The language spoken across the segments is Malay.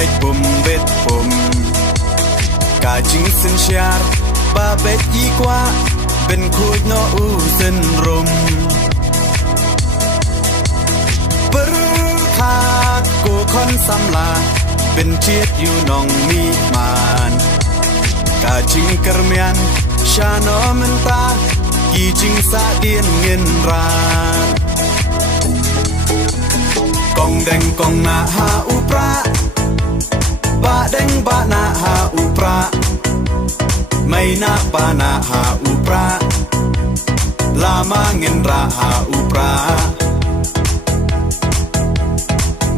bet pum ka jing sin shar ba bet yi kwa ben khuj no u sin rum per kha ko khon sam la ben chiet yu nong mi man ka jing kermian sha no men ta ki jing sa dien ngin ran kong deng kong na ha u pra ba deng ba na ha u pra mai na pa na ha u pra lama ngin ra ha u pra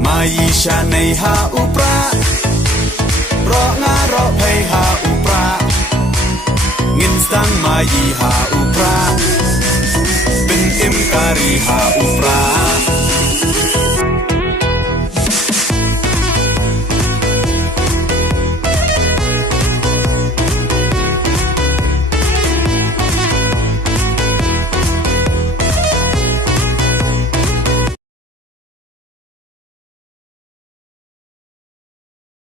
mai sha nei ha u pra ro nga ro phei ha u pra ngin sang mai ha u pra bin im kari ha u pra